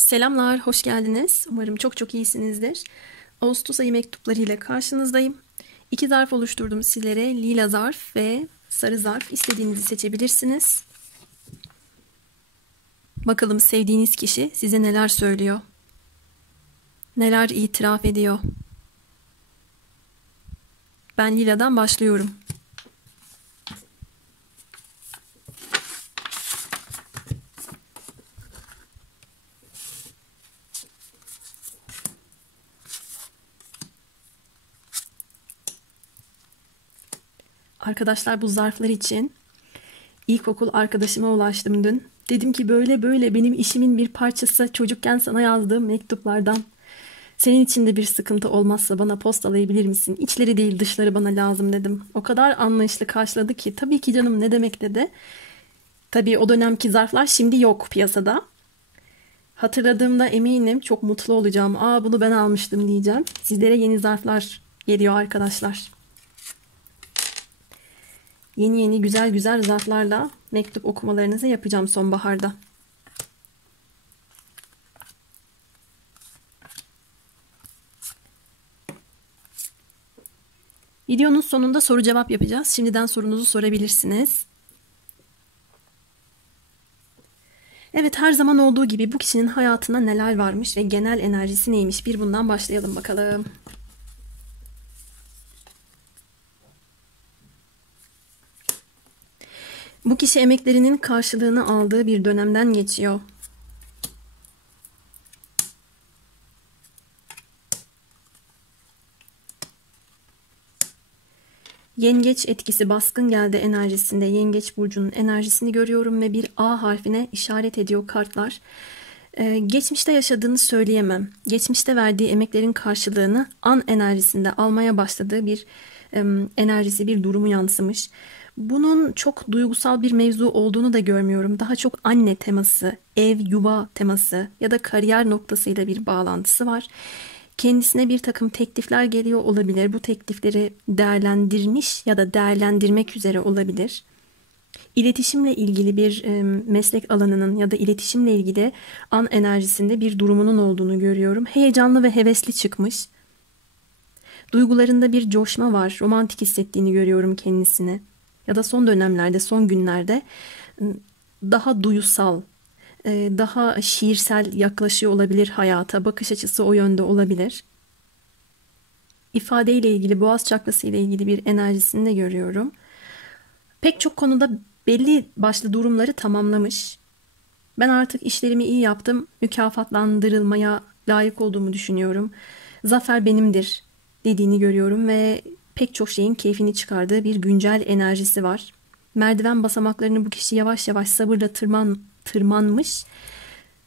Selamlar, hoş geldiniz. Umarım çok çok iyisinizdir. Ağustos ayı mektupları ile karşınızdayım. İki zarf oluşturdum sizlere. Lila zarf ve sarı zarf. İstediğinizi seçebilirsiniz. Bakalım sevdiğiniz kişi size neler söylüyor? Neler itiraf ediyor? Ben Lila'dan başlıyorum. Arkadaşlar bu zarflar için ilkokul arkadaşıma ulaştım dün. Dedim ki böyle böyle benim işimin bir parçası çocukken sana yazdığım mektuplardan. Senin için de bir sıkıntı olmazsa bana postalayabilir misin? İçleri değil dışları bana lazım dedim. O kadar anlayışlı karşıladı ki tabii ki canım ne demek dedi. Tabii o dönemki zarflar şimdi yok piyasada. Hatırladığımda eminim çok mutlu olacağım. Aa bunu ben almıştım diyeceğim. Sizlere yeni zarflar geliyor arkadaşlar. Yeni yeni güzel güzel zarflarla mektup okumalarınızı yapacağım sonbaharda. Videonun sonunda soru cevap yapacağız. Şimdiden sorunuzu sorabilirsiniz. Evet, her zaman olduğu gibi bu kişinin hayatında neler varmış ve genel enerjisi neymiş? Bir bundan başlayalım bakalım. Bu kişi emeklerinin karşılığını aldığı bir dönemden geçiyor. Yengeç etkisi baskın geldi enerjisinde. Yengeç burcunun enerjisini görüyorum ve bir A harfine işaret ediyor kartlar. Geçmişte yaşadığını söyleyemem. Geçmişte verdiği emeklerin karşılığını an enerjisinde almaya başladığı bir enerjisi, bir durumu yansımış. Bunun çok duygusal bir mevzu olduğunu da görmüyorum. Daha çok anne teması, ev, yuva teması ya da kariyer noktasıyla bir bağlantısı var. Kendisine bir takım teklifler geliyor olabilir. Bu teklifleri değerlendirmiş ya da değerlendirmek üzere olabilir. İletişimle ilgili bir meslek alanının ya da iletişimle ilgili an enerjisinde bir durumunun olduğunu görüyorum. Heyecanlı ve hevesli çıkmış. Duygularında bir coşma var. Romantik hissettiğini görüyorum kendisini. Ya da son dönemlerde, son günlerde daha duygusal, daha şiirsel yaklaşıyor olabilir hayata. Bakış açısı o yönde olabilir. İfadeyle ilgili, boğaz çakrası ile ilgili bir enerjisini de görüyorum. Pek çok konuda belli başlı durumları tamamlamış. Ben artık işlerimi iyi yaptım, mükafatlandırılmaya layık olduğumu düşünüyorum. Zafer benimdir dediğini görüyorum ve pek çok şeyin keyfini çıkardığı bir güncel enerjisi var. Merdiven basamaklarını bu kişi yavaş yavaş sabırla tırmanmış.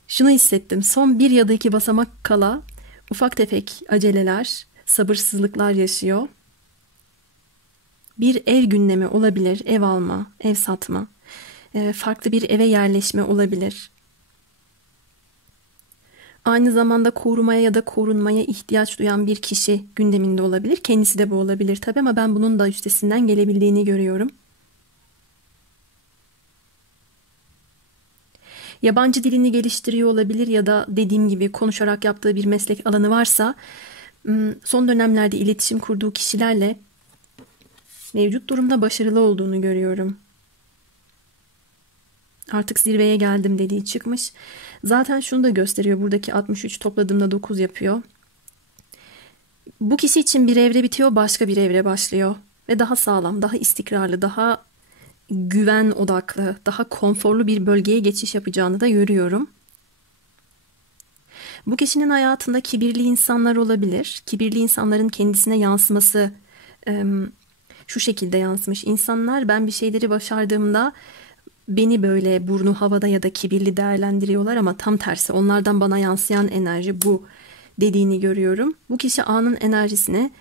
Şunu hissettim. Son bir ya da iki basamak kala ufak tefek aceleler, sabırsızlıklar yaşıyor. Bir ev gündemi olabilir, ev alma, ev satma, farklı bir eve yerleşme olabilir. Aynı zamanda korumaya ya da korunmaya ihtiyaç duyan bir kişi gündeminde olabilir. Kendisi de bu olabilir tabii ama ben bunun da üstesinden gelebildiğini görüyorum. Yabancı dilini geliştiriyor olabilir ya da dediğim gibi konuşarak yaptığı bir meslek alanı varsa son dönemlerde iletişim kurduğu kişilerle mevcut durumda başarılı olduğunu görüyorum. Artık zirveye geldim dediği çıkmış. Zaten şunu da gösteriyor. Buradaki 63 topladığımda 9 yapıyor. Bu kişi için bir evre bitiyor, başka bir evre başlıyor. Ve daha sağlam, daha istikrarlı, daha güven odaklı, daha konforlu bir bölgeye geçiş yapacağını da görüyorum. Bu kişinin hayatında kibirli insanlar olabilir. Kibirli insanların kendisine yansıması şu şekilde yansımış. İnsanlar ben bir şeyleri başardığımda beni böyle burnu havada ya da kibirli değerlendiriyorlar ama tam tersi onlardan bana yansıyan enerji bu dediğini görüyorum. Bu kişi anın enerjisini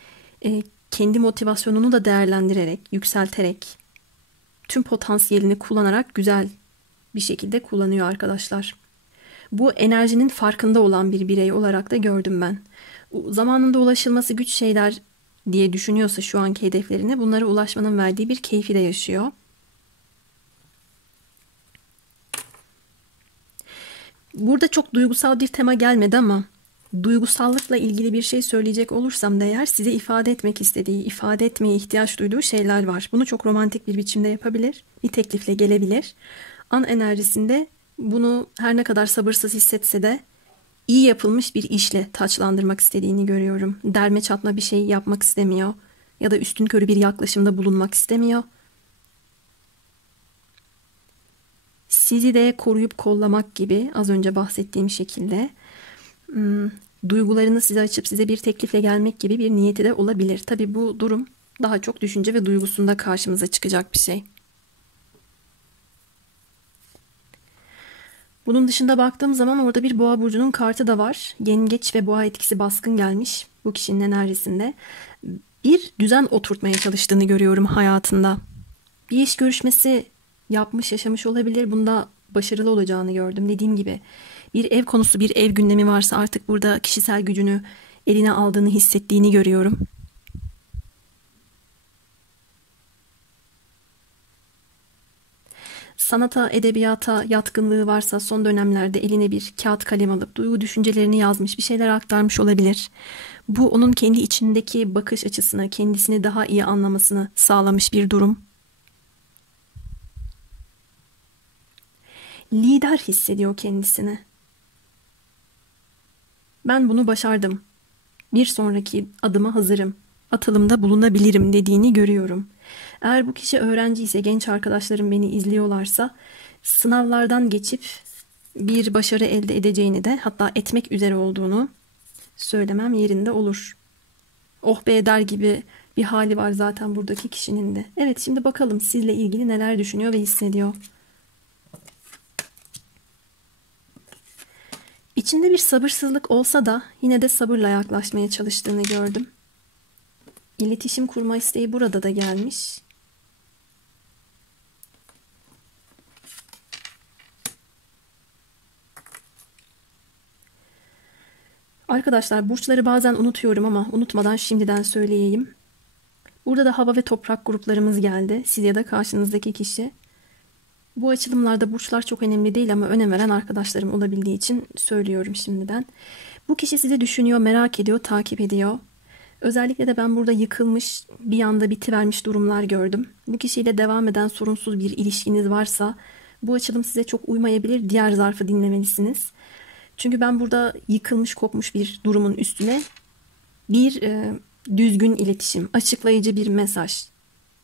kendi motivasyonunu da değerlendirerek, yükselterek, tüm potansiyelini kullanarak güzel bir şekilde kullanıyor arkadaşlar. Bu enerjinin farkında olan bir birey olarak da gördüm ben. Zamanında ulaşılması güç şeyler diye düşünüyorsa şu anki hedeflerine bunlara ulaşmanın verdiği bir keyfi de yaşıyor. Burada çok duygusal bir tema gelmedi ama duygusallıkla ilgili bir şey söyleyecek olursam da eğer size ifade etmek istediği, ifade etmeye ihtiyaç duyduğu şeyler var. Bunu çok romantik bir biçimde yapabilir, bir teklifle gelebilir. An enerjisinde bunu her ne kadar sabırsız hissetse de iyi yapılmış bir işle taçlandırmak istediğini görüyorum. Derme çatma bir şey yapmak istemiyor ya da üstünkörü bir yaklaşımda bulunmak istemiyor. Sizi de koruyup kollamak gibi az önce bahsettiğim şekilde duygularını size açıp size bir teklifle gelmek gibi bir niyeti de olabilir. Tabii bu durum daha çok düşünce ve duygusunda karşımıza çıkacak bir şey. Bunun dışında baktığım zaman orada bir boğa burcunun kartı da var. Yengeç ve boğa etkisi baskın gelmiş bu kişinin enerjisinde. Bir düzen oturtmaya çalıştığını görüyorum hayatında. Bir iş görüşmesi yapmış, yaşamış olabilir. Bunda başarılı olacağını gördüm. Dediğim gibi bir ev konusu, bir ev gündemi varsa artık burada kişisel gücünü eline aldığını hissettiğini görüyorum. Sanata, edebiyata yatkınlığı varsa son dönemlerde eline bir kağıt kalem alıp duygu düşüncelerini yazmış, bir şeyler aktarmış olabilir. Bu onun kendi içindeki bakış açısını, kendisini daha iyi anlamasını sağlamış bir durum. Lider hissediyor kendisini. Ben bunu başardım. Bir sonraki adıma hazırım. Atılımda bulunabilirim dediğini görüyorum. Eğer bu kişi öğrenci ise, genç arkadaşlarım beni izliyorlarsa sınavlardan geçip bir başarı elde edeceğini de, hatta etmek üzere olduğunu söylemem yerinde olur. Oh be der gibi bir hali var zaten buradaki kişinin de. Evet, şimdi bakalım sizle ilgili neler düşünüyor ve hissediyor. İçinde bir sabırsızlık olsa da yine de sabırla yaklaşmaya çalıştığını gördüm. İletişim kurma isteği burada da gelmiş. Arkadaşlar, burçları bazen unutuyorum ama unutmadan şimdiden söyleyeyim. Burada da hava ve toprak gruplarımız geldi. Siz ya da karşınızdaki kişi. Bu açılımlarda burçlar çok önemli değil ama önem veren arkadaşlarım olabildiği için söylüyorum şimdiden. Bu kişi sizi düşünüyor, merak ediyor, takip ediyor. Özellikle de ben burada yıkılmış, bir anda bitivermiş durumlar gördüm. Bu kişiyle devam eden sorunsuz bir ilişkiniz varsa bu açılım size çok uymayabilir. Diğer zarfı dinlemelisiniz. Çünkü ben burada yıkılmış, kopmuş bir durumun üstüne bir düzgün iletişim, açıklayıcı bir mesaj,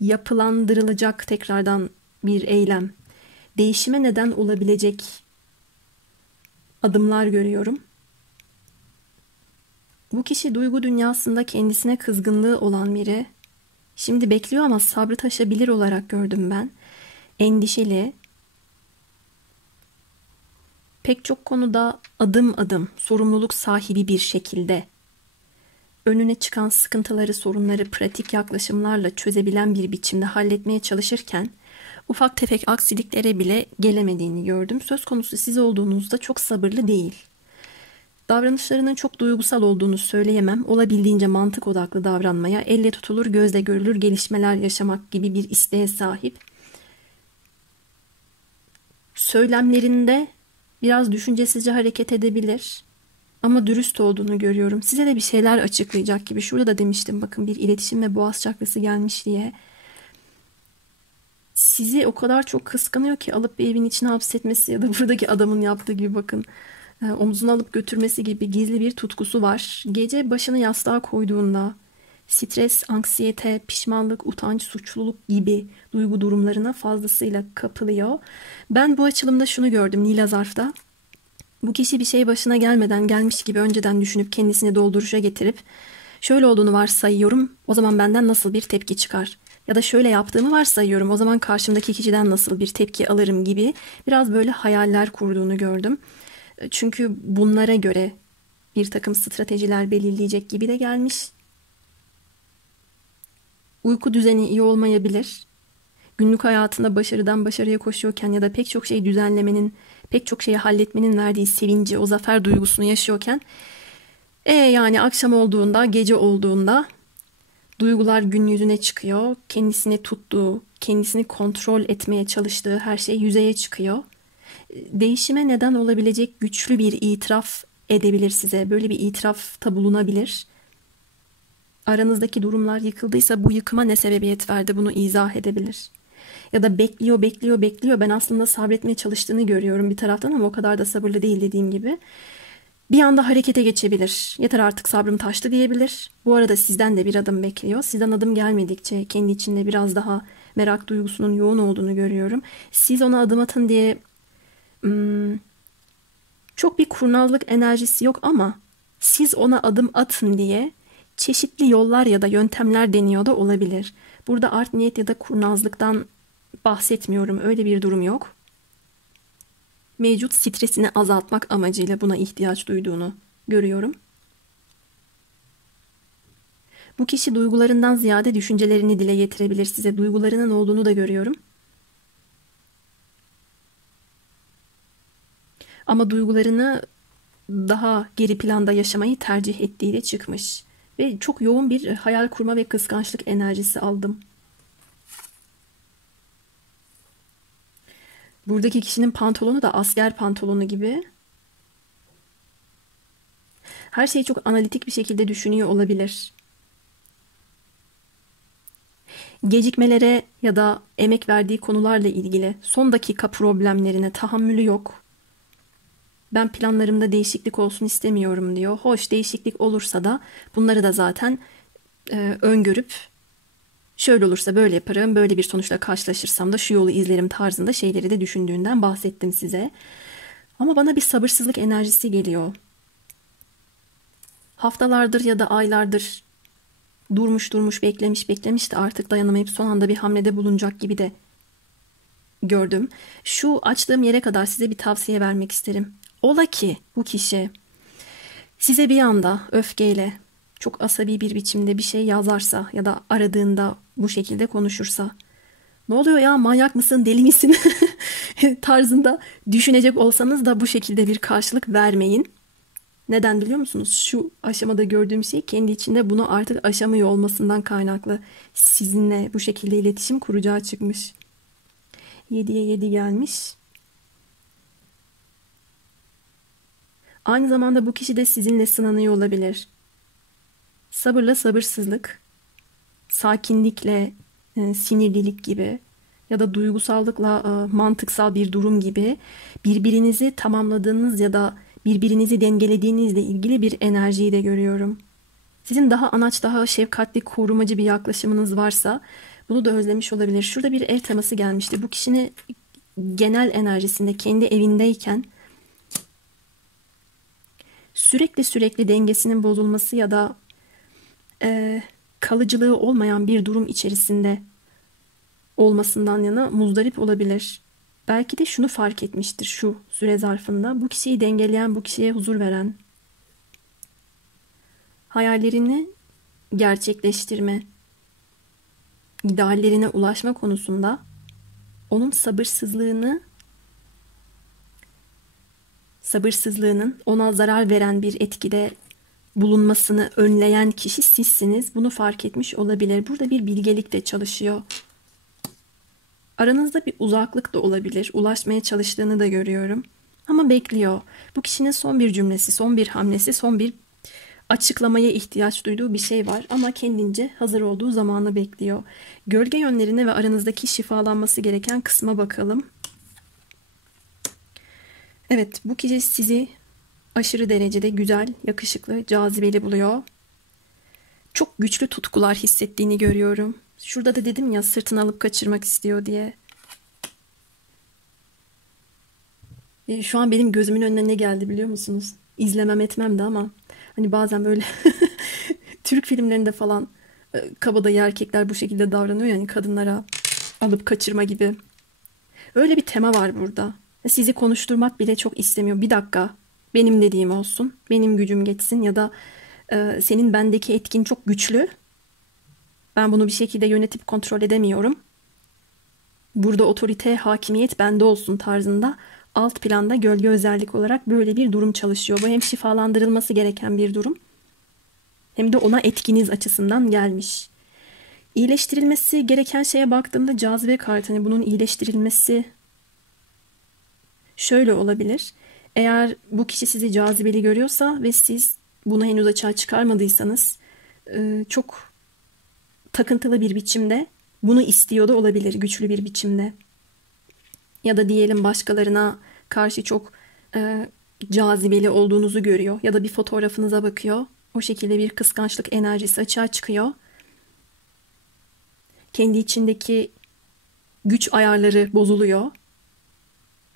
yapılandırılacak tekrardan bir eylem, değişime neden olabilecek adımlar görüyorum. Bu kişi duygu dünyasında kendisine kızgınlığı olan biri. Şimdi bekliyor ama sabrı taşabilir olarak gördüm ben. Endişeli. Pek çok konuda adım adım sorumluluk sahibi bir şekilde önüne çıkan sıkıntıları, sorunları pratik yaklaşımlarla çözebilen bir biçimde halletmeye çalışırken ufak tefek aksiliklere bile gelemediğini gördüm. Söz konusu siz olduğunuzda çok sabırlı değil. Davranışlarının çok duygusal olduğunu söyleyemem. Olabildiğince mantık odaklı davranmaya, elle tutulur, gözle görülür gelişmeler yaşamak gibi bir isteğe sahip. Söylemlerinde biraz düşüncesizce hareket edebilir. Ama dürüst olduğunu görüyorum. Size de bir şeyler açıklayacak gibi. Şurada da demiştim, bakın, bir iletişim ve boğaz çakrası gelmiş diye. Sizi o kadar çok kıskanıyor ki alıp bir evin içine hapsetmesi ya da buradaki adamın yaptığı gibi, bakın, omzuna alıp götürmesi gibi gizli bir tutkusu var. Gece başını yastığa koyduğunda stres, anksiyete, pişmanlık, utanç, suçluluk gibi duygu durumlarına fazlasıyla kapılıyor. Ben bu açılımda şunu gördüm Nila Zarf'ta. Bu kişi bir şey başına gelmeden gelmiş gibi önceden düşünüp kendisini dolduruşa getirip şöyle olduğunu varsayıyorum, o zaman benden nasıl bir tepki çıkar? Ya da şöyle yaptığımı varsayıyorum, o zaman karşımdaki kişiden nasıl bir tepki alırım gibi biraz böyle hayaller kurduğunu gördüm. Çünkü bunlara göre bir takım stratejiler belirleyecek gibi de gelmiş. Uyku düzeni iyi olmayabilir. Günlük hayatında başarıdan başarıya koşuyorken ya da pek çok şey düzenlemenin, pek çok şeyi halletmenin verdiği sevinci, o zafer duygusunu yaşıyorken yani akşam olduğunda, gece olduğunda duygular gün yüzüne çıkıyor. Kendisini tuttuğu, kendisini kontrol etmeye çalıştığı her şey yüzeye çıkıyor. Değişime neden olabilecek güçlü bir itiraf edebilir size. Böyle bir itirafta bulunabilir. Aranızdaki durumlar yıkıldıysa bu yıkıma ne sebebiyet verdi, bunu izah edebilir. Ya da bekliyor, bekliyor, bekliyor. Ben aslında sabretmeye çalıştığını görüyorum bir taraftan ama o kadar da sabırlı değil dediğim gibi. Bir anda harekete geçebilir. Yeter artık sabrım taştı diyebilir. Bu arada sizden de bir adım bekliyor. Sizden adım gelmedikçe kendi içinde biraz daha merak duygusunun yoğun olduğunu görüyorum. Siz ona adım atın diye çok bir kurnazlık enerjisi yok ama siz ona adım atın diye çeşitli yollar ya da yöntemler deniyor da olabilir. Burada art niyet ya da kurnazlıktan bahsetmiyorum. Öyle bir durum yok. Mevcut stresini azaltmak amacıyla buna ihtiyaç duyduğunu görüyorum. Bu kişi duygularından ziyade düşüncelerini dile getirebilir size. Duygularının olduğunu da görüyorum. Ama duygularını daha geri planda yaşamayı tercih ettiği de çıkmış. Ve çok yoğun bir hayal kurma ve kıskançlık enerjisi aldım. Buradaki kişinin pantolonu da asker pantolonu gibi. Her şeyi çok analitik bir şekilde düşünüyor olabilir. Gecikmelere ya da emek verdiği konularla ilgili son dakika problemlerine tahammülü yok. Ben planlarımda değişiklik olsun istemiyorum diyor. Hoş, değişiklik olursa da bunları da zaten öngörüp şöyle olursa böyle yaparım, böyle bir sonuçla karşılaşırsam da şu yolu izlerim tarzında şeyleri de düşündüğünden bahsettim size. Ama bana bir sabırsızlık enerjisi geliyor. Haftalardır ya da aylardır durmuş beklemiş de artık dayanamayıp son anda bir hamlede bulunacak gibi de gördüm. Şu açtığım yere kadar size bir tavsiye vermek isterim. Ola ki bu kişi size bir anda öfkeyle çok asabi bir biçimde bir şey yazarsa ya da aradığında bu şekilde konuşursa, ne oluyor ya, manyak mısın, deli misin tarzında düşünecek olsanız da bu şekilde bir karşılık vermeyin. Neden biliyor musunuz? Şu aşamada gördüğüm şey kendi içinde bunu artık aşamıyor olmasından kaynaklı. Sizinle bu şekilde iletişim kuracağı çıkmış. 7'ye 7 gelmiş. Aynı zamanda bu kişi de sizinle sınanıyor olabilir. Sabırla sabırsızlık, sakinlikle sinirlilik gibi ya da duygusallıkla mantıksal bir durum gibi birbirinizi tamamladığınız ya da birbirinizi dengelediğinizle ilgili bir enerjiyi de görüyorum. Sizin daha anaç, daha şefkatli, korumacı bir yaklaşımınız varsa bunu da özlemiş olabilir. Şurada bir ev teması gelmişti. Bu kişinin genel enerjisinde, kendi evindeyken sürekli dengesinin bozulması ya da kalıcılığı olmayan bir durum içerisinde olmasından yana muzdarip olabilir. Belki de şunu fark etmiştir şu süre zarfında. Bu kişiyi dengeleyen, bu kişiye huzur veren, hayallerini gerçekleştirme, ideallerine ulaşma konusunda onun sabırsızlığının ona zarar veren bir etkide bulunmasını önleyen kişi sizsiniz. Bunu fark etmiş olabilir. Burada bir bilgelik de çalışıyor. Aranızda bir uzaklık da olabilir. Ulaşmaya çalıştığını da görüyorum. Ama bekliyor. Bu kişinin son bir cümlesi, son bir hamlesi, son bir açıklamaya ihtiyaç duyduğu bir şey var. Ama kendince hazır olduğu zamanı bekliyor. Gölge yönlerine ve aranızdaki şifalanması gereken kısma bakalım. Evet, bu kişi sizi aşırı derecede güzel, yakışıklı, cazibeli buluyor. Çok güçlü tutkular hissettiğini görüyorum. Şurada da dedim ya, sırtını alıp kaçırmak istiyor diye. Şu an benim gözümün önüne ne geldi biliyor musunuz? İzlemem etmem de ama hani bazen böyle Türk filmlerinde falan kabadayı erkekler bu şekilde davranıyor, yani kadınlara alıp kaçırma gibi. Öyle bir tema var burada. Sizi konuşturmak bile çok istemiyor. Bir dakika, benim dediğim olsun, benim gücüm geçsin ya da senin bendeki etkin çok güçlü. Ben bunu bir şekilde yönetip kontrol edemiyorum. Burada otorite, hakimiyet bende olsun tarzında alt planda gölge özellik olarak böyle bir durum çalışıyor. Bu hem şifalandırılması gereken bir durum hem de ona etkiniz açısından gelmiş. İyileştirilmesi gereken şeye baktığımda cazibe kartı. Hani bunun iyileştirilmesi Şöyle olabilir. Eğer bu kişi sizi cazibeli görüyorsa ve siz bunu henüz açığa çıkarmadıysanız çok takıntılı bir biçimde bunu istiyor da olabilir, güçlü bir biçimde. Ya da diyelim başkalarına karşı çok cazibeli olduğunuzu görüyor ya da bir fotoğrafınıza bakıyor. O şekilde bir kıskançlık enerjisi açığa çıkıyor. Kendi içindeki güç ayarları bozuluyor.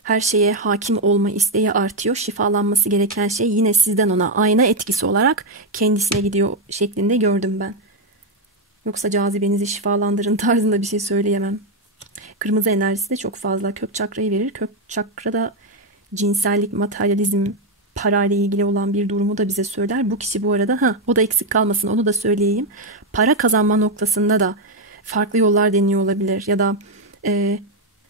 Her şeye hakim olma isteği artıyor. Şifalanması gereken şey yine sizden ona ayna etkisi olarak kendisine gidiyor şeklinde gördüm ben. Yoksa cazibenizi şifalandırın tarzında bir şey söyleyemem. Kırmızı enerjisi de çok fazla. Kök çakrayı verir. Kök çakra da cinsellik, materyalizm, parayla ilgili olan bir durumu da bize söyler. Bu kişi bu arada o da eksik kalmasın, onu da söyleyeyim. Para kazanma noktasında da farklı yollar deniyor olabilir. Ya da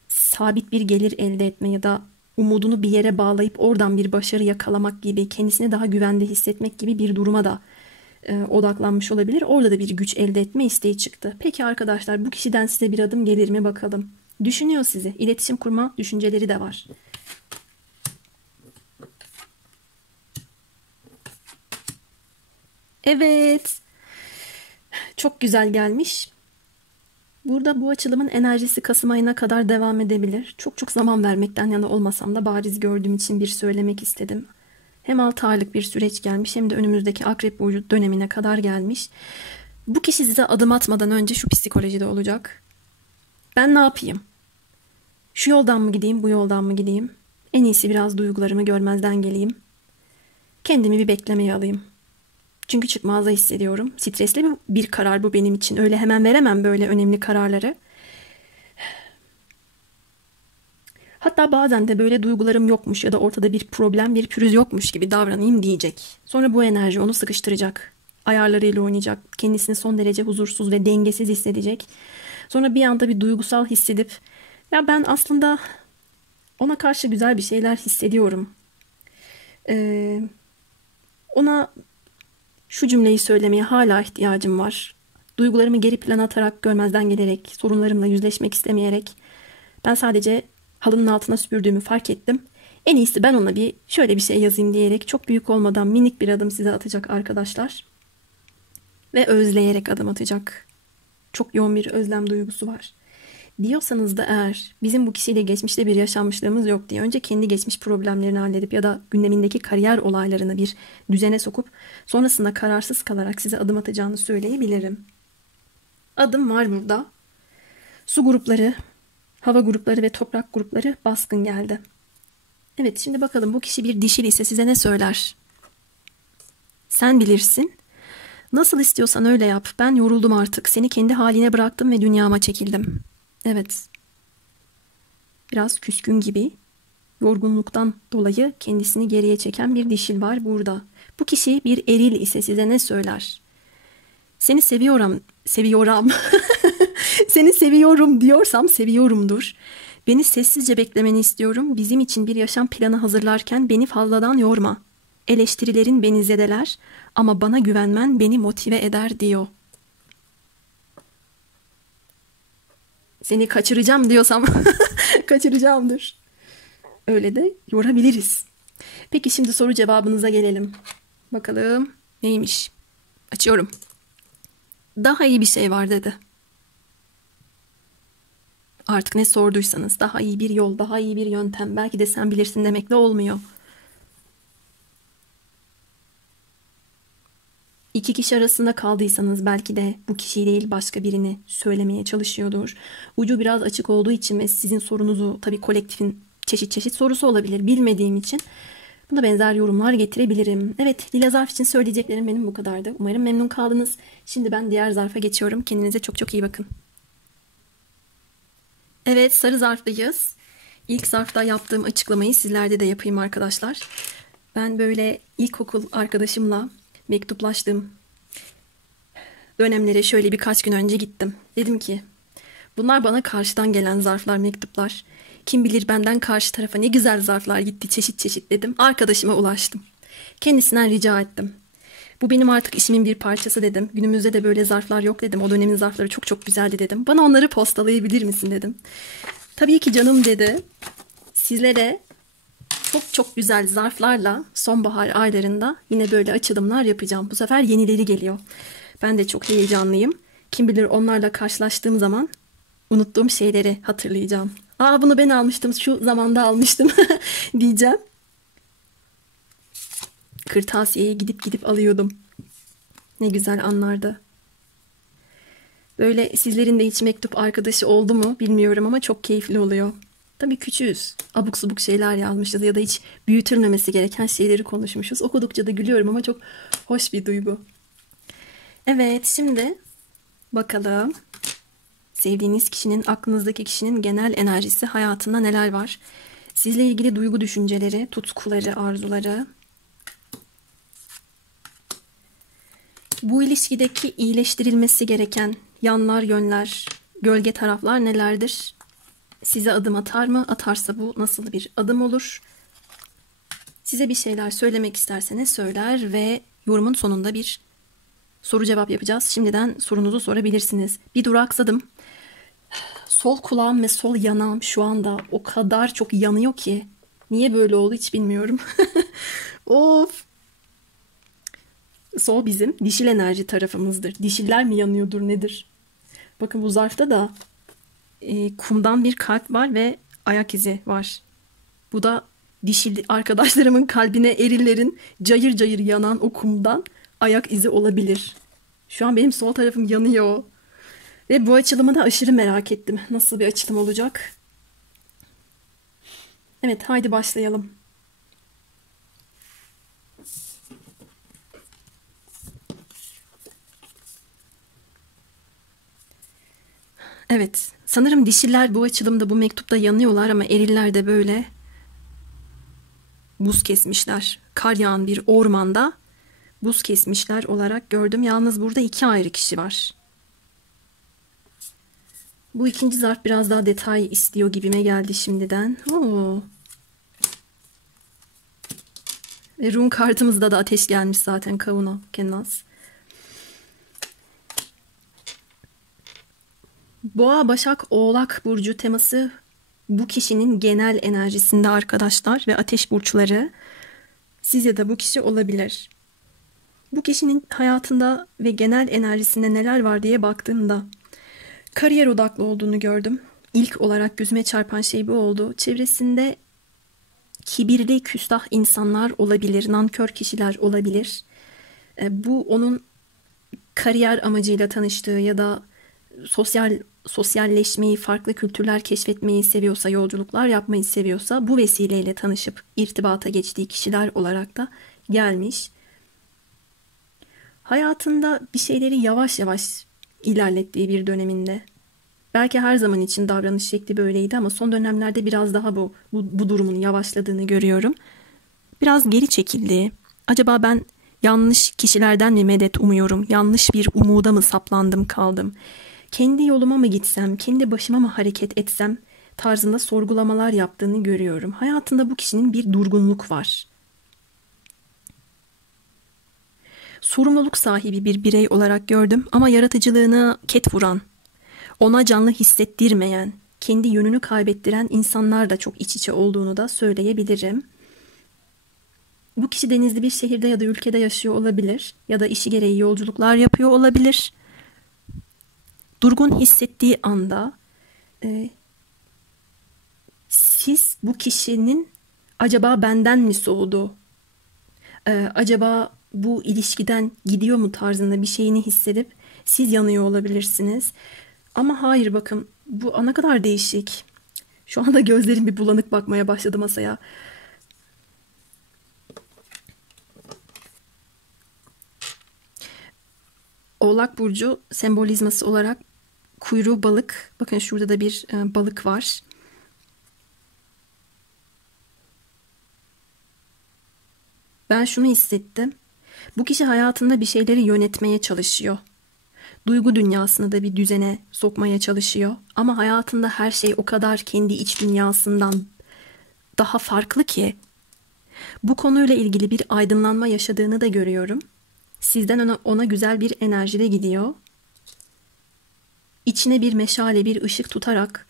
sabit bir gelir elde etme ya da umudunu bir yere bağlayıp oradan bir başarı yakalamak gibi, kendisini daha güvende hissetmek gibi bir duruma da odaklanmış olabilir. Orada da bir güç elde etme isteği çıktı. Peki arkadaşlar, bu kişiden size bir adım gelir mi bakalım. Düşünüyor sizi. İletişim kurma düşünceleri de var. Evet. Çok güzel gelmiş. Burada bu açılımın enerjisi Kasım ayına kadar devam edebilir. Çok çok zaman vermekten yana olmasam da bariz gördüğüm için bir söylemek istedim. Hem 6 aylık bir süreç gelmiş hem de önümüzdeki Akrep Burcu dönemine kadar gelmiş. Bu kişi size adım atmadan önce şu psikolojide olacak. Ben ne yapayım? Şu yoldan mı gideyim, bu yoldan mı gideyim? En iyisi biraz duygularımı görmezden geleyim. Kendimi bir beklemeye alayım. Çünkü çıkmazda hissediyorum. Stresli bir karar bu benim için. Öyle hemen veremem böyle önemli kararları. Hatta bazen de böyle duygularım yokmuş ya da ortada bir problem, bir pürüz yokmuş gibi davranayım diyecek. Sonra bu enerji onu sıkıştıracak. Ayarlarıyla oynayacak. Kendisini son derece huzursuz ve dengesiz hissedecek. Sonra bir anda bir duygusal hissedip ya ben aslında ona karşı güzel bir şeyler hissediyorum. Ona şu cümleyi söylemeye hala ihtiyacım var. Duygularımı geri plana atarak, görmezden gelerek, sorunlarımla yüzleşmek istemeyerek ben sadece halının altına süpürdüğümü fark ettim. En iyisi ben ona bir şöyle bir şey yazayım diyerek çok büyük olmadan minik bir adım size atacak arkadaşlar. Ve özleyerek adım atacak. Çok yoğun bir özlem duygusu var. Diyorsanız da eğer bizim bu kişiyle geçmişte bir yaşanmışlığımız yok diye önce kendi geçmiş problemlerini halledip ya da gündemindeki kariyer olaylarını bir düzene sokup sonrasında kararsız kalarak size adım atacağını söyleyebilirim. Adım var burada. Su grupları, hava grupları ve toprak grupları baskın geldi. Evet, şimdi bakalım bu kişi bir dişil ise size ne söyler? Sen bilirsin. Nasıl istiyorsan öyle yap. Ben yoruldum artık. Seni kendi haline bıraktım ve dünyama çekildim. Evet. Biraz küskün gibi. Yorgunluktan dolayı kendisini geriye çeken bir dişil var burada. Bu kişi bir eril ise size ne söyler? Seni seviyorum. Seni seviyorum diyorsam seviyorumdur. Beni sessizce beklemeni istiyorum. Bizim için bir yaşam planı hazırlarken beni fazladan yorma. Eleştirilerin beni zedeler ama bana güvenmen beni motive eder diyor. Seni kaçıracağım diyorsam kaçıracağımdır. Öyle de yorabiliriz. Peki şimdi soru cevabınıza gelelim. Bakalım neymiş? Açıyorum. Daha iyi bir şey var dedi. Artık ne sorduysanız daha iyi bir yol, daha iyi bir yöntem. Belki de sen bilirsin demekle olmuyor. İki kişi arasında kaldıysanız belki de bu kişi değil başka birini söylemeye çalışıyordur. Ucu biraz açık olduğu için ve sizin sorunuzu tabii kolektifin çeşit çeşit sorusu olabilir bilmediğim için buna benzer yorumlar getirebilirim. Evet, lila zarf için söyleyeceklerim benim bu kadardı. Umarım memnun kaldınız. Şimdi ben diğer zarfa geçiyorum. Kendinize çok çok iyi bakın. Evet, sarı zarftayız. İlk zarfta yaptığım açıklamayı sizlerde de yapayım arkadaşlar. Ben böyle ilkokul arkadaşımla mektuplaştığım dönemlere şöyle birkaç gün önce gittim. Dedim ki bunlar bana karşıdan gelen zarflar, mektuplar. Kim bilir benden karşı tarafa ne güzel zarflar gitti çeşit çeşit dedim. Arkadaşıma ulaştım. Kendisinden rica ettim. Bu benim artık işimin bir parçası dedim. Günümüzde de böyle zarflar yok dedim. O dönemin zarfları çok çok güzeldi dedim. Bana onları postalayabilir misin dedim. Tabii ki canım dedi. Sizlere Çok çok güzel zarflarla sonbahar aylarında yine böyle açılımlar yapacağım. Bu sefer yenileri geliyor. Ben de çok heyecanlıyım. Kim bilir onlarla karşılaştığım zaman unuttuğum şeyleri hatırlayacağım. Aa, bunu ben almıştım, şu zamanda almıştım diyeceğim. Kırtasiyeye gidip gidip alıyordum. Ne güzel anlardı. Böyle sizlerin de hiç mektup arkadaşı oldu mu bilmiyorum ama çok keyifli oluyor. Tabii küçüğüz. Abuk subuk şeyler yazmışız ya da hiç büyütülmemesi gereken şeyleri konuşmuşuz. Okudukça da gülüyorum ama çok hoş bir duygu. Evet, şimdi bakalım. Sevdiğiniz kişinin, aklınızdaki kişinin genel enerjisi, hayatında neler var? Sizle ilgili duygu düşünceleri, tutkuları, arzuları. Bu ilişkideki iyileştirilmesi gereken yanlar, yönler, gölge taraflar nelerdir? Size adım atar mı? Atarsa bu nasıl bir adım olur? Size bir şeyler söylemek isterseniz söyler ve yorumun sonunda bir soru cevap yapacağız. Şimdiden sorunuzu sorabilirsiniz. Bir duraksadım. Sol kulağım ve sol yanağım şu anda o kadar çok yanıyor ki. Niye böyle oldu hiç bilmiyorum. Of. Sol bizim dişil enerji tarafımızdır. Dişiller mi yanıyordur nedir? Bakın bu zarfta da kumdan bir kalp var ve ayak izi var. Bu da dişil arkadaşlarımın kalbine, erillerin cayır cayır yanan o kumdan ayak izi olabilir. Şu an benim sol tarafım yanıyor. Ve bu açılımı da aşırı merak ettim. Nasıl bir açılım olacak? Evet, haydi başlayalım. Evet, sanırım dişiler bu açılımda, bu mektupta yanıyorlar ama eriller de böyle buz kesmişler. Kar yağan bir ormanda buz kesmişler olarak gördüm. Yalnız burada iki ayrı kişi var. Bu ikinci zarf biraz daha detay istiyor gibime geldi şimdiden. Oo. Ve run kartımızda da ateş gelmiş zaten, Kavuna Kenaz. Boğa, Başak, Oğlak burcu teması bu kişinin genel enerjisinde arkadaşlar ve ateş burçları. Siz ya da bu kişi olabilir. Bu kişinin hayatında ve genel enerjisinde neler var diye baktığımda kariyer odaklı olduğunu gördüm. İlk olarak gözüme çarpan şey bu oldu. Çevresinde kibirli, küstah insanlar olabilir, nankör kişiler olabilir. Bu onun kariyer amacıyla tanıştığı ya da sosyalleşmeyi, farklı kültürler keşfetmeyi seviyorsa, yolculuklar yapmayı seviyorsa bu vesileyle tanışıp irtibata geçtiği kişiler olarak da gelmiş. Hayatında bir şeyleri yavaş yavaş ilerlettiği bir döneminde. Belki her zaman için davranış şekli böyleydi ama son dönemlerde biraz daha bu durumun yavaşladığını görüyorum. Biraz geri çekildi. Acaba ben yanlış kişilerden mi medet umuyorum? Yanlış bir umuda mı saplandım kaldım? Kendi yoluma mı gitsem, kendi başıma mı hareket etsem tarzında sorgulamalar yaptığını görüyorum. Hayatında bu kişinin bir durgunluk var. Sorumluluk sahibi bir birey olarak gördüm ama yaratıcılığına ket vuran, ona canlı hissettirmeyen, kendi yönünü kaybettiren insanlarla çok iç içe olduğunu da söyleyebilirim. Bu kişi denizli bir şehirde ya da ülkede yaşıyor olabilir ya da işi gereği yolculuklar yapıyor olabilir. Durgun hissettiği anda siz bu kişinin acaba benden mi soğudu? Acaba bu ilişkiden gidiyor mu tarzında bir şeyini hissedip siz yanıyor olabilirsiniz. Ama hayır, bakın bu ana kadar değişik. Şu anda gözlerim bir bulanık bakmaya başladı masaya. Oğlak burcu sembolizması olarak kuyruğu balık. Bakın şurada da bir balık var. Ben şunu hissettim. Bu kişi hayatında bir şeyleri yönetmeye çalışıyor. Duygu dünyasını da bir düzene sokmaya çalışıyor. Ama hayatında her şey o kadar kendi iç dünyasından daha farklı ki. Bu konuyla ilgili bir aydınlanma yaşadığını da görüyorum. Sizden ona güzel bir enerji de gidiyor. İçine bir meşale, bir ışık tutarak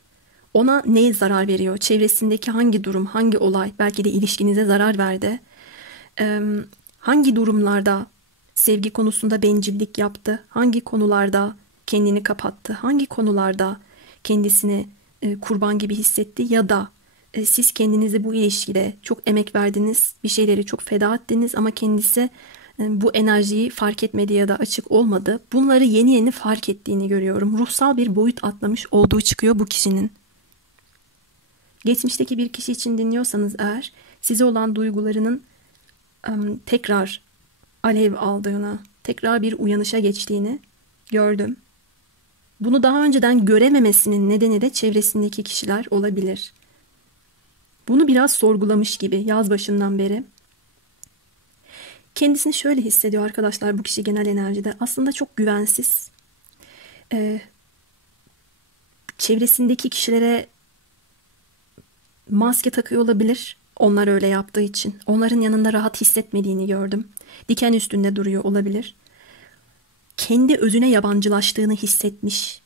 Ona neye zarar veriyor? Çevresindeki hangi durum, hangi olay belki de ilişkinize zarar verdi? Hangi durumlarda sevgi konusunda bencillik yaptı? Hangi konularda kendini kapattı? Hangi konularda kendisini kurban gibi hissetti? Ya da siz kendinizi bu ilişkide çok emek verdiniz, bir şeyleri çok feda ettiniz ama kendisi bu enerjiyi fark etmedi ya da açık olmadı. Bunları yeni yeni fark ettiğini görüyorum. Ruhsal bir boyut atlamış olduğu çıkıyor bu kişinin. Geçmişteki bir kişi için dinliyorsanız eğer, size olan duygularının tekrar alev aldığını, tekrar bir uyanışa geçtiğini gördüm. Bunu daha önceden görememesinin nedeni de çevresindeki kişiler olabilir. Bunu biraz sorgulamış gibi yaz başından beri. Kendisini şöyle hissediyor arkadaşlar bu kişi genel enerjide. Aslında çok güvensiz. Çevresindeki kişilere maske takıyor olabilir. Onlar öyle yaptığı için. Onların yanında rahat hissetmediğini gördüm. Diken üstünde duruyor olabilir. Kendi özüne yabancılaştığını hissetmiş.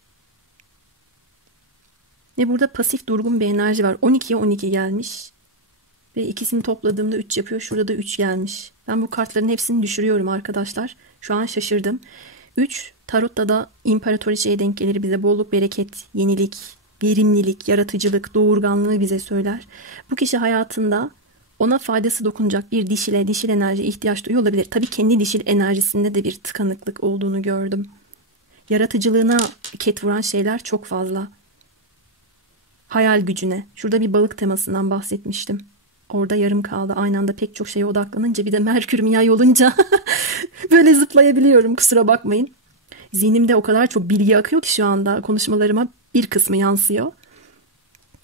Ve burada pasif durgun bir enerji var. 12'ye 12 gelmiş. Ve ikisini topladığımda 3 yapıyor. Şurada da 3 gelmiş. Ben bu kartların hepsini düşürüyorum arkadaşlar. Şu an şaşırdım. 3 tarotta da imparatoriçeye denk gelir bize. Bolluk, bereket, yenilik, verimlilik, yaratıcılık, doğurganlığı bize söyler. Bu kişi hayatında ona faydası dokunacak bir dişil enerji ihtiyaç duyuyor olabilir. Tabii kendi dişil enerjisinde de bir tıkanıklık olduğunu gördüm. Yaratıcılığına ket vuran şeyler çok fazla. Hayal gücüne. Şurada bir balık temasından bahsetmiştim. Orada yarım kaldı. Aynı anda pek çok şeye odaklanınca bir de Merkür'üm yay olunca böyle zıplayabiliyorum. Kusura bakmayın. Zihnimde o kadar çok bilgi akıyor ki şu anda konuşmalarıma bir kısmı yansıyor.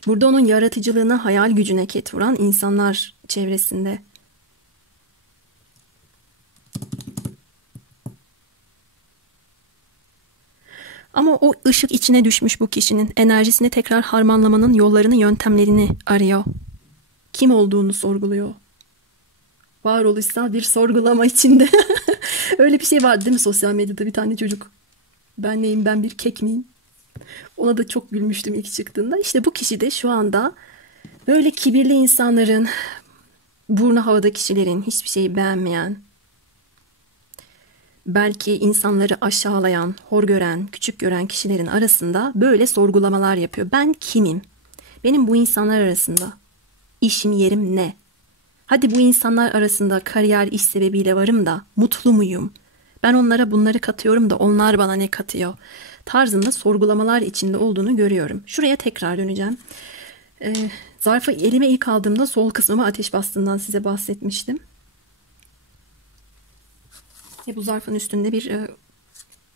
Burada onun yaratıcılığına, hayal gücüne ket vuran insanlar çevresinde. Ama o ışık içine düşmüş bu kişinin. Enerjisini tekrar harmanlamanın yollarını, yöntemlerini arıyor. Kim olduğunu sorguluyor. Varoluşsal bir sorgulama içinde. Öyle bir şey vardı değil mi sosyal medyada, bir tane çocuk. Ben neyim, ben bir kek miyim? Ona da çok gülmüştüm ilk çıktığında. İşte bu kişi de şu anda böyle kibirli insanların, burnu havada kişilerin, hiçbir şeyi beğenmeyen, belki insanları aşağılayan, hor gören, küçük gören kişilerin arasında böyle sorgulamalar yapıyor. Ben kimim? Benim bu insanlar arasında işim, yerim ne? Hadi bu insanlar arasında kariyer, iş sebebiyle varım da mutlu muyum? Ben onlara bunları katıyorum da onlar bana ne katıyor? Tarzında sorgulamalar içinde olduğunu görüyorum. Şuraya tekrar döneceğim. Zarfı elime ilk aldığımda sol kısmıma ateş bastığından size bahsetmiştim. Bu zarfın üstünde bir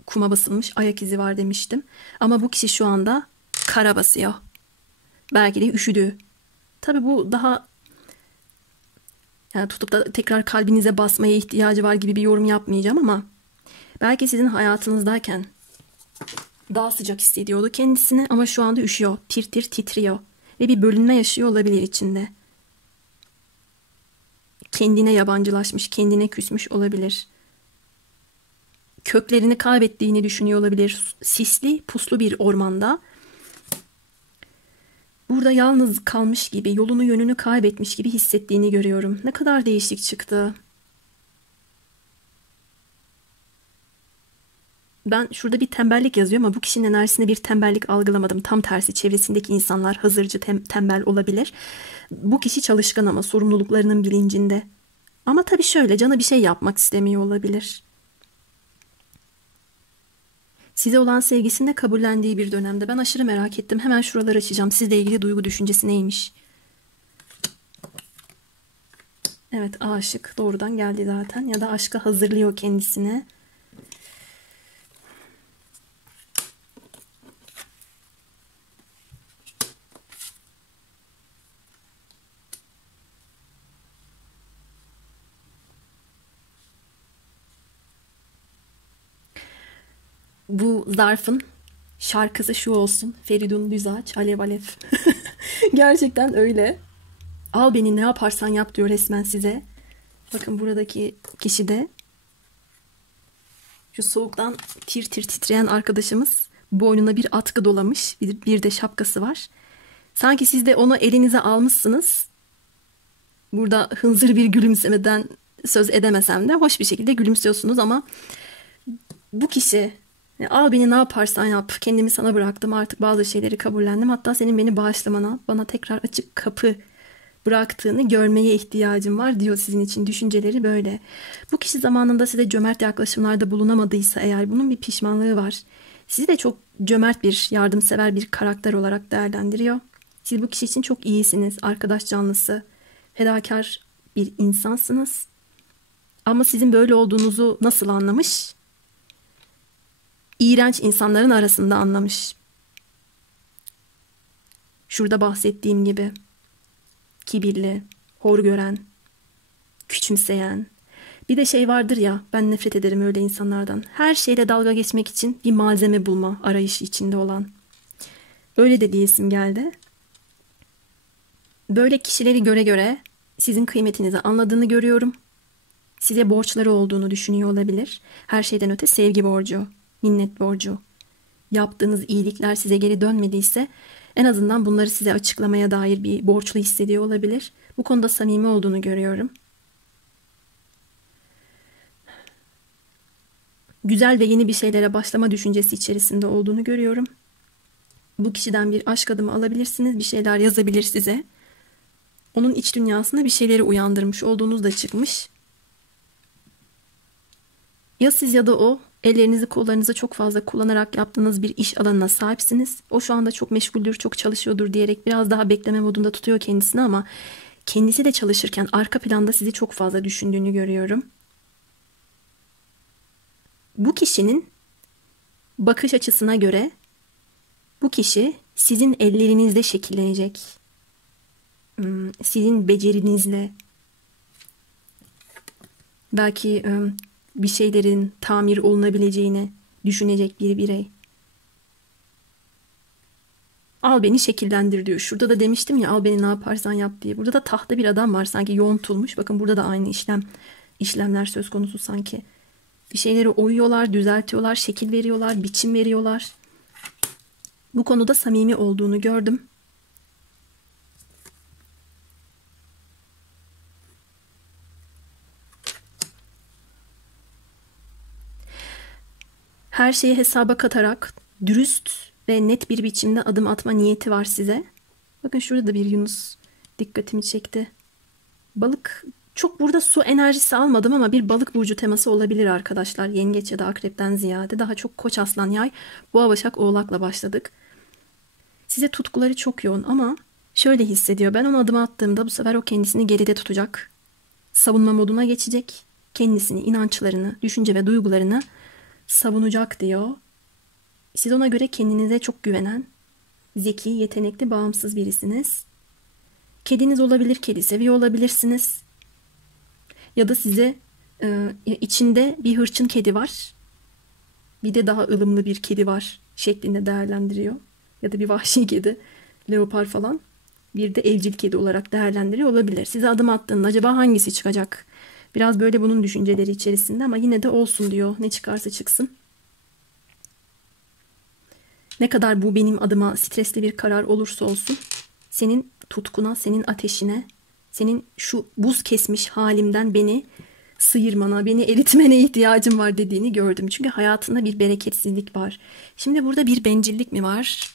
kuma basılmış ayak izi var demiştim. Ama bu kişi şu anda kara basıyor. Belki de üşüdü. Tabii bu daha yani tutup da tekrar kalbinize basmaya ihtiyacı var gibi bir yorum yapmayacağım ama belki sizin hayatınızdayken daha sıcak hissediyordu kendisini ama şu anda üşüyor, tir tir titriyor ve bir bölünme yaşıyor olabilir içinde. Kendine yabancılaşmış, kendine küsmüş olabilir. Köklerini kaybettiğini düşünüyor olabilir. Sisli, puslu bir ormanda. Burada yalnız kalmış gibi, yolunu yönünü kaybetmiş gibi hissettiğini görüyorum. Ne kadar değişik çıktı. Ben şurada bir tembellik yazıyor ama bu kişinin enerjisinde bir tembellik algılamadım. Tam tersi, çevresindeki insanlar hazırcı, tembel olabilir. Bu kişi çalışkan ama sorumluluklarının bilincinde. Ama tabii şöyle, canı bir şey yapmak istemiyor olabilir. Size olan sevgisini de kabullendiği bir dönemde. Ben aşırı merak ettim. Hemen şuraları açacağım. Sizle ilgili duygu düşüncesi neymiş? Evet, aşık doğrudan geldi zaten. Ya da aşka hazırlıyor kendisini. Bu zarfın şarkısı şu olsun: Feridun Düzağaç, Alev Alev. Gerçekten öyle. Al beni, ne yaparsan yap diyor resmen size. Bakın buradaki kişi de şu soğuktan tir tir titreyen arkadaşımız boynuna bir atkı dolamış. Bir de şapkası var. Sanki siz de onu elinize almışsınız. Burada hınzır bir gülümsemeden söz edemesem de hoş bir şekilde gülümsüyorsunuz ama bu kişi al beni ne yaparsan yap, kendimi sana bıraktım, artık bazı şeyleri kabullendim, hatta senin beni bağışlamana, bana tekrar açık kapı bıraktığını görmeye ihtiyacım var diyor sizin için. Düşünceleri böyle. Bu kişi zamanında size cömert yaklaşımlarda bulunamadıysa eğer, bunun bir pişmanlığı var. Sizi de çok cömert bir, yardımsever bir karakter olarak değerlendiriyor. Siz bu kişi için çok iyisiniz, arkadaş canlısı, fedakar bir insansınız. Ama sizin böyle olduğunuzu nasıl anlamış? İğrenç insanların arasında anlamış. Şurada bahsettiğim gibi kibirli, hor gören, küçümseyen. Bir de şey vardır ya, ben nefret ederim öyle insanlardan. Her şeyle dalga geçmek için bir malzeme bulma arayışı içinde olan. Öyle de diyesim geldi. Böyle kişileri göre göre sizin kıymetinizi anladığını görüyorum. Size borçları olduğunu düşünüyor olabilir. Her şeyden öte sevgi borcu, minnet borcu. Yaptığınız iyilikler size geri dönmediyse en azından bunları size açıklamaya dair bir borçlu hissediyor olabilir. Bu konuda samimi olduğunu görüyorum. Güzel ve yeni bir şeylere başlama düşüncesi içerisinde olduğunu görüyorum. Bu kişiden bir aşk adımı alabilirsiniz, bir şeyler yazabilir size. Onun iç dünyasında bir şeyleri uyandırmış olduğunuz da çıkmış. Ya siz ya da o, ellerinizi kollarınızı çok fazla kullanarak yaptığınız bir iş alanına sahipsiniz. O şu anda çok meşguldür, çok çalışıyordur diyerek biraz daha bekleme modunda tutuyor kendisini ama kendisi de çalışırken arka planda sizi çok fazla düşündüğünü görüyorum. Bu kişinin bakış açısına göre bu kişi sizin ellerinizde şekillenecek. Sizin becerinizle, belki bir şeylerin tamir olunabileceğini düşünecek bir birey. Al beni şekillendir diyor. Şurada da demiştim ya, al beni ne yaparsan yap diye. Burada da tahta bir adam var sanki, yoğuntulmuş. Bakın burada da aynı işlemler söz konusu sanki. Bir şeyleri oyuyorlar, düzeltiyorlar, şekil veriyorlar, biçim veriyorlar. Bu konuda samimi olduğunu gördüm. Her şeyi hesaba katarak dürüst ve net bir biçimde adım atma niyeti var size. Bakın şurada da bir Yunus dikkatimi çekti. Balık, çok burada su enerjisi almadım ama bir balık burcu teması olabilir arkadaşlar. Yengeç ya da akrepten ziyade daha çok Koç, Aslan, Yay, Boğa, Başak, Oğlak'la başladık. Size tutkuları çok yoğun ama şöyle hissediyor. Ben ona adım attığımda bu sefer o kendisini geride tutacak. Savunma moduna geçecek. Kendisini, inançlarını, düşünce ve duygularını savunacak diyor. Siz ona göre kendinize çok güvenen, zeki, yetenekli, bağımsız birisiniz. Kediniz olabilir, kedi seviyor olabilirsiniz. Ya da size içinde bir hırçın kedi var, bir de daha ılımlı bir kedi var şeklinde değerlendiriyor. Ya da bir vahşi kedi, leopar falan. Bir de evcil kedi olarak değerlendiriyor olabilir. Size adım attığında acaba hangisi çıkacak? Biraz böyle bunun düşünceleri içerisinde ama yine de olsun diyor. Ne çıkarsa çıksın. Ne kadar bu benim adıma stresli bir karar olursa olsun, senin tutkuna, senin ateşine, senin şu buz kesmiş halimden beni sıyırmana, beni eritmene ihtiyacım var dediğini gördüm. Çünkü hayatında bir bereketsizlik var. Şimdi burada bir bencillik mi var?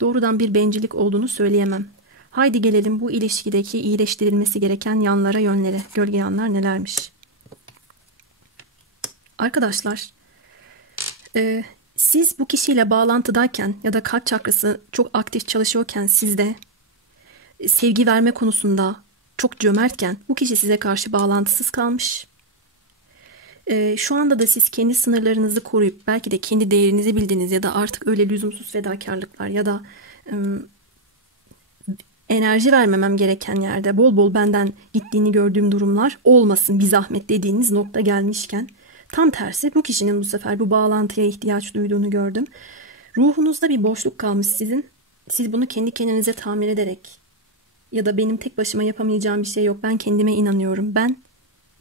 Doğrudan bir bencillik olduğunu söyleyemem. Haydi gelelim bu ilişkideki iyileştirilmesi gereken yanlara, yönlere. Gölge yanlar nelermiş? Arkadaşlar, siz bu kişiyle bağlantıdayken ya da kalp çakrası çok aktif çalışıyorken, sizde sevgi verme konusunda çok cömertken bu kişi size karşı bağlantısız kalmış. Şu anda da siz kendi sınırlarınızı koruyup belki de kendi değerinizi bildiğiniz ya da artık öyle lüzumsuz fedakarlıklar ya da enerji vermemem gereken yerde bol bol benden gittiğini gördüğüm durumlar olmasın bir zahmet dediğiniz nokta gelmişken, tam tersi bu kişinin bu sefer bu bağlantıya ihtiyaç duyduğunu gördüm. Ruhunuzda bir boşluk kalmış sizin. Siz bunu kendi kendinize tamir ederek ya da benim tek başıma yapamayacağım bir şey yok, ben kendime inanıyorum, ben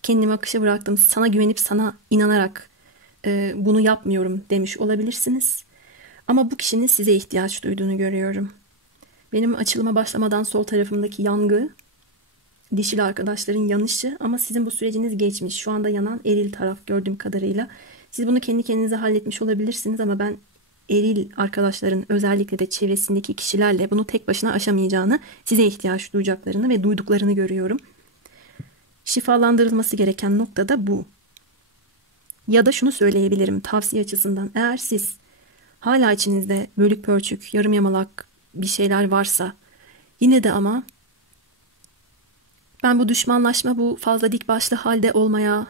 kendimi akışa bıraktım, sana güvenip sana inanarak bunu yapmıyorum demiş olabilirsiniz. Ama bu kişinin size ihtiyaç duyduğunu görüyorum. Benim açılıma başlamadan sol tarafımdaki yangı dişil arkadaşların yanışı, ama sizin bu süreciniz geçmiş. Şu anda yanan eril taraf gördüğüm kadarıyla. Siz bunu kendi kendinize halletmiş olabilirsiniz ama ben eril arkadaşların, özellikle de çevresindeki kişilerle bunu tek başına aşamayacağını, size ihtiyaç duyacaklarını ve duyduklarını görüyorum. Şifalandırılması gereken nokta da bu. Ya da şunu söyleyebilirim tavsiye açısından. Eğer siz hala içinizde bölük pörçük, yarım yamalak bir şeyler varsa, yine de ama ben bu düşmanlaşma, bu fazla dik başlı halde olmaya,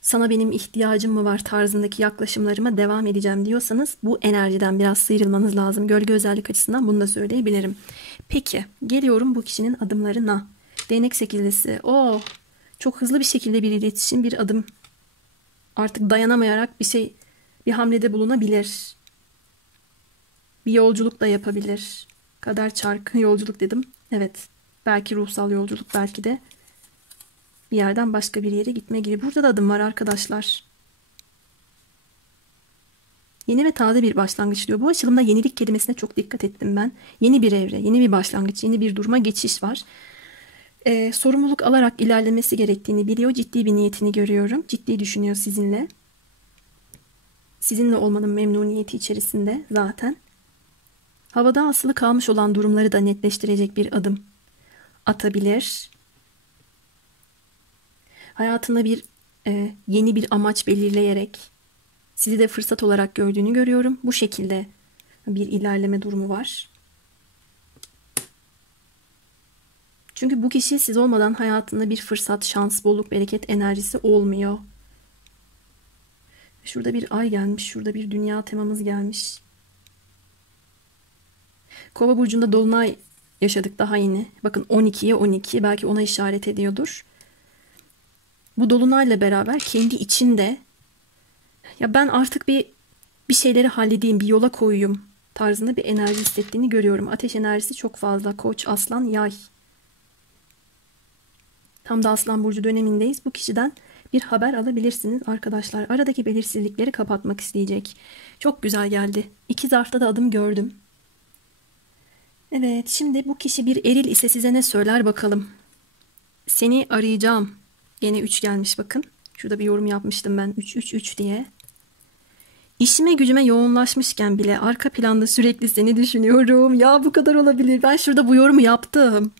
sana benim ihtiyacım mı var tarzındaki yaklaşımlarıma devam edeceğim diyorsanız, bu enerjiden biraz sıyrılmanız lazım. Gölge özellik açısından bunu da söyleyebilirim. Peki, geliyorum bu kişinin adımlarına. Değnek sekizlisi. Çok hızlı bir şekilde bir iletişim, bir adım. Artık dayanamayarak bir hamlede bulunabilir. Bir yolculuk da yapabilir. Kader çarkı, yolculuk dedim. Evet. Belki ruhsal yolculuk, belki de bir yerden başka bir yere gitme gibi. Burada da adım var arkadaşlar. Yeni ve taze bir başlangıç diyor. Bu açılımda yenilik kelimesine çok dikkat ettim ben. Yeni bir evre, yeni bir başlangıç, yeni bir duruma geçiş var. Sorumluluk alarak ilerlemesi gerektiğini biliyor. Ciddi bir niyetini görüyorum. Ciddi düşünüyor sizinle. Sizinle olmanın memnuniyeti içerisinde zaten. Havada asılı kalmış olan durumları da netleştirecek bir adım atabilir. Hayatında yeni bir amaç belirleyerek sizi de fırsat olarak gördüğünü görüyorum. Bu şekilde bir ilerleme durumu var. Çünkü bu kişi siz olmadan hayatında bir fırsat, şans, bolluk, bereket enerjisi olmuyor. Şurada bir ay gelmiş, şurada bir dünya temamız gelmiş. Kova burcunda dolunay yaşadık daha yeni. Bakın 12'ye 12, belki ona işaret ediyordur. Bu dolunayla beraber kendi içinde ya ben artık bir şeyleri halledeyim, bir yola koyayım tarzında bir enerji hissettiğini görüyorum. Ateş enerjisi çok fazla. Koç, aslan, yay. Tam da aslan burcu dönemindeyiz. Bu kişiden bir haber alabilirsiniz arkadaşlar. Aradaki belirsizlikleri kapatmak isteyecek. Çok güzel geldi. İki zarfta da adım gördüm. Evet, şimdi bu kişi bir eril ise size ne söyler bakalım. Seni arayacağım. Yine 3 gelmiş bakın. Şurada bir yorum yapmıştım ben. 3 diye. İşime gücüme yoğunlaşmışken bile arka planda sürekli seni düşünüyorum. Ya bu kadar olabilir. Ben şurada bu yorumu yaptım.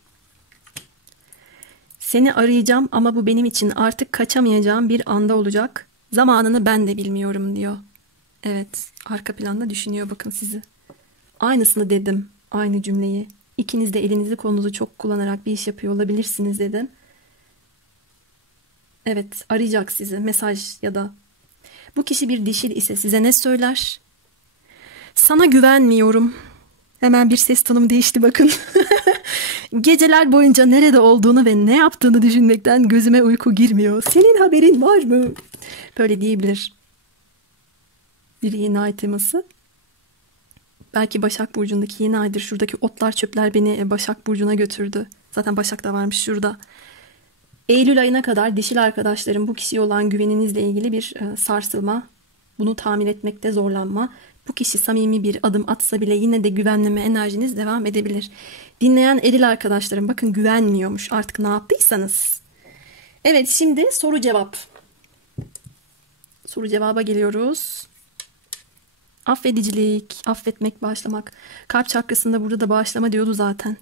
Seni arayacağım ama bu benim için artık kaçamayacağım bir anda olacak. Zamanını ben de bilmiyorum diyor. Evet, arka planda düşünüyor bakın sizi. Aynısını dedim. Aynı cümleyi. İkiniz de elinizi kolunuzu çok kullanarak bir iş yapıyor olabilirsiniz dedim. Evet, arayacak sizi. Mesaj ya da. Bu kişi bir dişil ise size ne söyler? Sana güvenmiyorum. Hemen bir ses tonum değişti bakın. Geceler boyunca nerede olduğunu ve ne yaptığını düşünmekten gözüme uyku girmiyor. Senin haberin var mı? Böyle diyebilir. Bir yeni ay teması. Belki Başak Burcu'ndaki yeni aydır. Şuradaki otlar, çöpler beni Başak Burcu'na götürdü. Zaten Başak da varmış şurada. Eylül ayına kadar dişil arkadaşlarım bu kişiye olan güveninizle ilgili bir sarsılma. Bunu tahmin etmekte zorlanma. Bu kişi samimi bir adım atsa bile yine de güvenleme enerjiniz devam edebilir. Dinleyen eril arkadaşlarım bakın güvenmiyormuş artık ne yaptıysanız. Evet, şimdi soru cevap. Soru cevaba geliyoruz. Affedicilik, affetmek, bağışlamak. Kalp çakrasında burada da bağışlama diyordu zaten.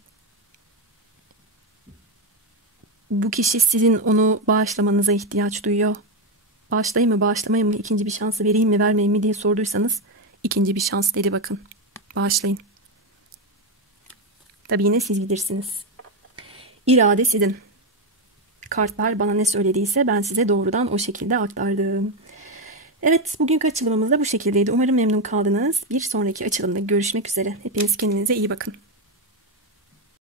Bu kişi sizin onu bağışlamanıza ihtiyaç duyuyor. Bağışlayayım mı, bağışlamayayım mı, ikinci bir şansı vereyim mi, vermeyeyim mi diye sorduysanız ikinci bir şans dedi bakın. Bağışlayın. Tabii yine siz bilirsiniz. İrade sizin. Kartlar bana ne söylediyse ben size doğrudan o şekilde aktardım. Evet, bugünkü açılımımız da bu şekildeydi. Umarım memnun kaldınız. Bir sonraki açılımda görüşmek üzere. Hepiniz kendinize iyi bakın.